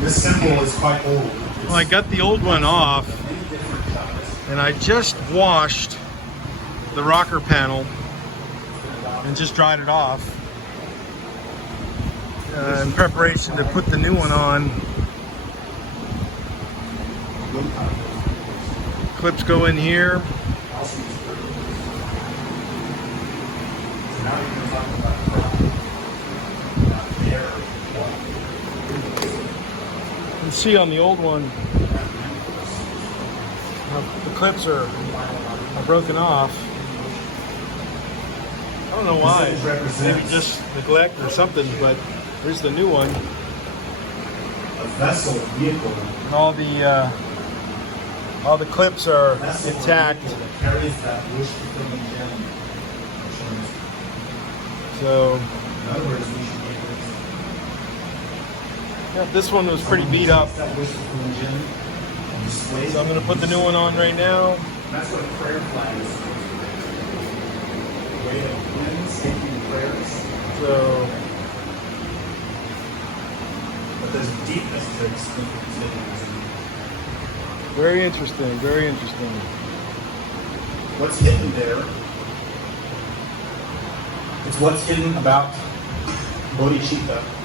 This symbol is quite old. Well, I got the old one off, and I just washed the rocker panel and just dried it off in preparation to put the new one on. Clips go in here. You can see on the old one, the clips are broken off. I don't know why. Maybe just neglect or something, but here's the new one. A vessel vehicle. And all the clips are intact. Carries that wish fulfilling gem. So In other words, we should get yeah, this one was pretty beat up. that wish fulfilling gem and displays So I'm going to put the new one on right now. That's what a prayer flag is. A way to cleanse, taking prayers. So But there's a deepness to it. very interesting, very interesting. What's hidden there? It's what's hidden about bodhicitta.